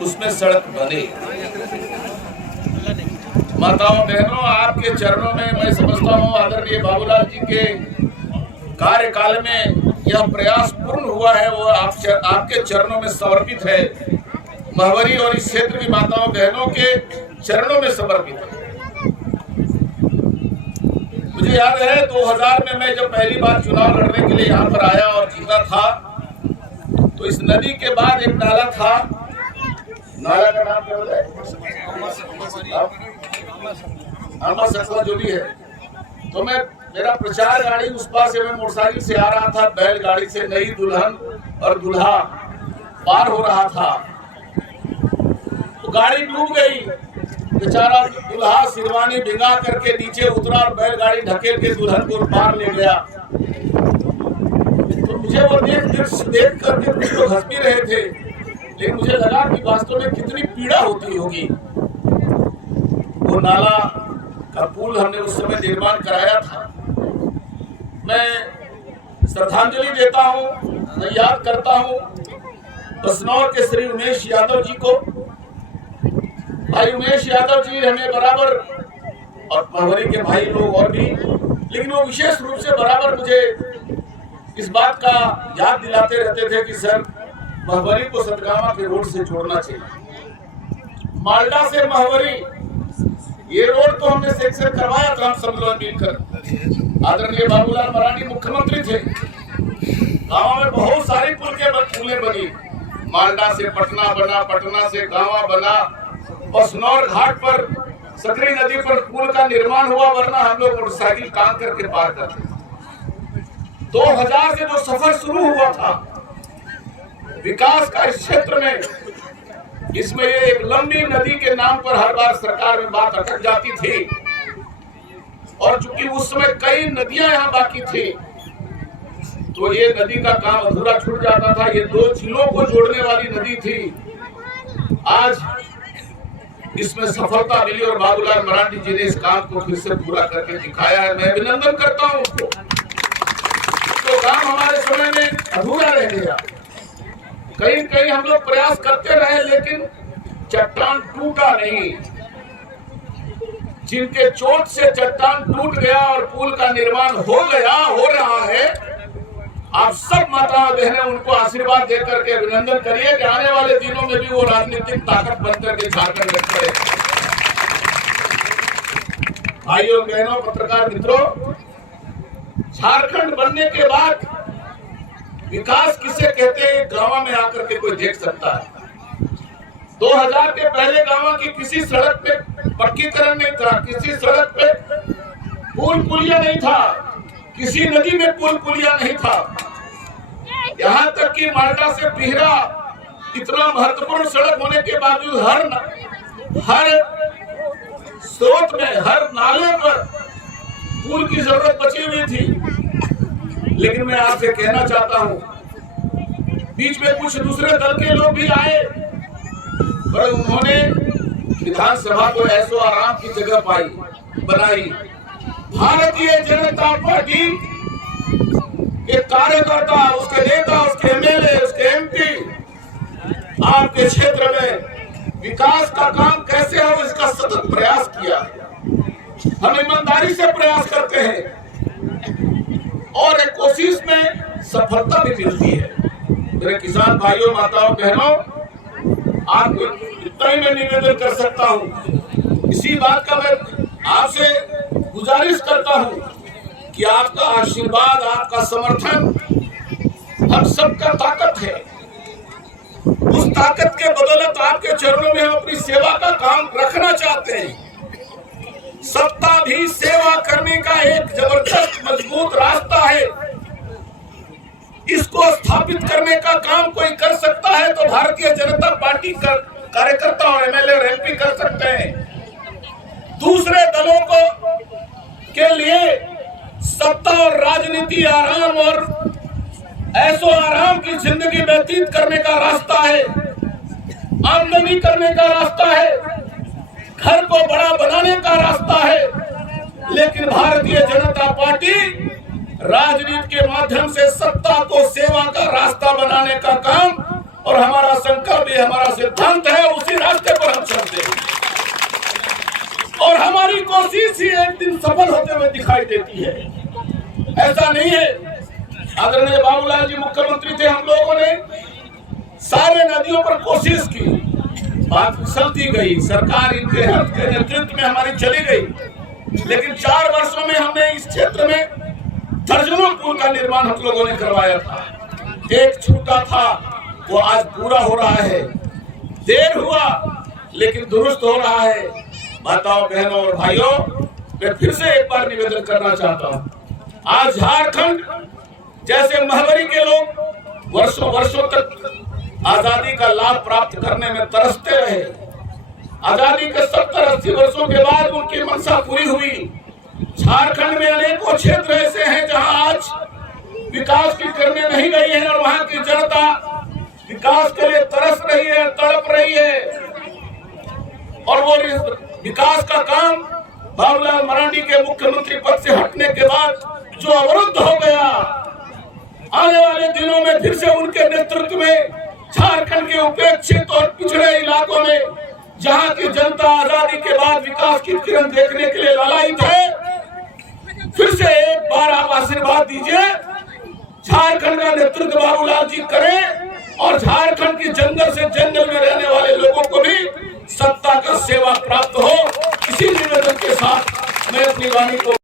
उसमें सड़क बने। माताओं बहनों, आपके चरणों में मैं समझता हूँ आदरणीय बाबूलाल जी के कार्यकाल में यह प्रयास पूर्ण हुआ है, वो आपके चरणों में समर्पित है। महवरी और इस क्षेत्र की माताओं बहनों के चरणों में समर्पित है। मुझे याद है 2000 में मैं जब पहली बार चुनाव लड़ने के लिए यहाँ पर आया और जीता था, तो इस नदी के बाद एक नाला था, नाला का नाम क्या है, अमर सखुआ जो भी है। तो मेरा प्रचार गाड़ी उस पार से, मैं मोटरसाइकिल से आ रहा था, बैलगाड़ी से नई दुल्हन और दूल्हा पार हो रहा था, तो गाड़ी डूब गई। बेचारा दूल्हा सिरवानी भिंगा करके नीचे उतरा और बैलगाड़ी ढकेल के दुल्हन को पार ले गया। तो मुझे वो देख करके कुछ लोग हंस भी रहे थे, लेकिन मुझे लगा कि वास्तव में कितनी पीड़ा होती होगी। वो नाला का पुल हमने उस समय निर्माण कराया था। मैं श्रद्धांजलि देता हूँ, मैं याद करता हूँ बसनौर के श्री उमेश यादव जी को। भाई उमेश यादव जी हमें बराबर, और महवरी के भाई लोग और भी, लेकिन वो विशेष रूप से बराबर मुझे इस बात का याद दिलाते रहते थे कि सर, महवरी को सतगावा के रोड से जोड़ना चाहिए। मालडा से महवरी ये रोड तो हमने सेक्शन करवाया था, हम सब लोग मिलकर। आदरणीय बाबूलाल मरांडी मुख्यमंत्री थे, गाँव में बहुत सारी पुलें बनी। मालडा से पटना बना, पटना से गाँव बना, बसनौर घाट पर सकरी नदी पर पुल का निर्माण हुआ, वरना हम लोग मोटरसाइकिल टांग करके पार करते। 2000 से जो सफर शुरू हुआ था विकास का इस क्षेत्र में, इसमें ये एक लंबी नदी के नाम पर हर बार सरकार में बात अटक जाती थी, और चूंकि उस समय कई नदियां यहाँ बाकी थी, तो ये नदी का काम अधूरा छूट जाता था। ये दो जिलों को जोड़ने वाली नदी थी। आज इसमें सफलता मिली और बाबूलाल मरांडी जी ने इस काम को फिर से पूरा करके दिखाया है। मैं अभिनंदन करता हूं उसको। तो काम हमारे समय में अधूरा रह गया, कहीं कहीं हम लोग प्रयास करते रहे, लेकिन चट्टान टूटा नहीं। जिनके चोट से चट्टान टूट गया और पुल का निर्माण हो रहा है, आप सब माता बहनें उनको आशीर्वाद दे करके अभिनंदन करिए कि आने वाले दिनों में भी वो राजनीतिक ताकत बनकर के झारखंड में खड़े। भाइयों बहनों, पत्रकार मित्रों, झारखंड बनने के बाद विकास किसे कहते हैं, गांव में आकर के कोई देख सकता है। 2000 के पहले गांव की किसी सड़क पे पक्कीकरण नहीं था, किसी सड़क पे पुल पुलिया नहीं था, किसी नदी में पुल पुलिया नहीं था। यहाँ तक कि मालडा से बिहरा इतना महत्वपूर्ण सड़क होने के बावजूद हर स्रोत में, हर नाले पर पुल की जरूरत बची हुई थी। लेकिन मैं आपसे कहना चाहता हूँ, बीच में कुछ दूसरे दल के लोग भी आए, पर उन्होंने विधानसभा को ऐसो आराम की जगह बनाई। भारतीय जनता पार्टी के कार्यकर्ता, उसके नेता, उसके एमएलए, उसके एमपी आपके क्षेत्र में विकास का काम कैसे हो, इसका सतत प्रयास किया। हम ईमानदारी से प्रयास करते हैं और एक कोशिश में सफलता भी मिलती है। मेरे किसान भाइयों, माताओं, बहनों, आपको इतना ही मैं निवेदन कर सकता हूँ। इसी बात का मैं आपसे गुजारिश करता हूँ कि आपका आशीर्वाद, आपका समर्थन हम सबका ताकत है। उस ताकत के बदौलत आपके चरणों में हम अपनी सेवा का काम रखना चाहते हैं। सत्ता भी सेवा करने का एक जबरदस्त मजबूत रास्ता है। इसको स्थापित करने का काम कोई कर सकता है तो भारतीय जनता पार्टी कार्यकर्ता और एमएलए और एमपी कर सकते हैं। दूसरे दलों के लिए सत्ता और राजनीति आराम और ऐसो आराम की जिंदगी व्यतीत करने का रास्ता है, आमदनी करने का रास्ता है, घर को बड़ा बनाने का रास्ता है। लेकिन भारतीय जनता पार्टी राजनीति के माध्यम से सत्ता को सेवा का रास्ता बनाने का काम और हमारा संकल्प भी, हमारा सिद्धांत है, उसी रास्ते पर हम चलते हैं और हमारी कोशिश ही एक दिन सफल होते हुए दिखाई देती है। ऐसा नहीं है, आदरणीय बाबूलाल जी मुख्यमंत्री थे, हम लोगों ने सारे नदियों पर कोशिश की, बात फिसलती गई, सरकार इनके हाथ के नेतृत्व में हमारी चली गई, लेकिन 4 वर्षों में हमने इस क्षेत्र में दर्जनों पुल का निर्माण हम लोगों ने करवाया था। एक छूटा था, वो आज पूरा हो रहा है, देर हुआ लेकिन दुरुस्त हो रहा है। माताओं, बहनों और भाइयों, मैं फिर से एक बार निवेदन करना चाहता हूँ, आज झारखंड जैसे महावरी के लोग वर्षों वर्षों तक आजादी का लाभ प्राप्त करने में तरसते रहे, आजादी के 70-80 वर्षों के बाद उनकी मंशा पूरी हुई। झारखंड में अनेकों क्षेत्र ऐसे हैं जहां आज विकास की करने नहीं गई है और वहां की जनता विकास के लिए तरस रही है, तड़प रही है, और वो विकास का काम बाबूलाल मरांडी के मुख्यमंत्री पद से हटने के बाद जो अवरुद्ध हो गया, आने वाले दिनों में फिर से उनके नेतृत्व में झारखंड के उपेक्षित और पिछड़े इलाकों में जहां की जनता आजादी के बाद विकास की किरण देखने के लिए लालायित है, फिर से एक बार आप आशीर्वाद दीजिए, झारखंड का नेतृत्व बाबूलाल जी करें और झारखंड की जंगल से जंगल में रहने वाले लोगों को भी सत्ता का सेवा प्राप्त हो। इसी निवेदन के साथ मैं अपनी वाणी को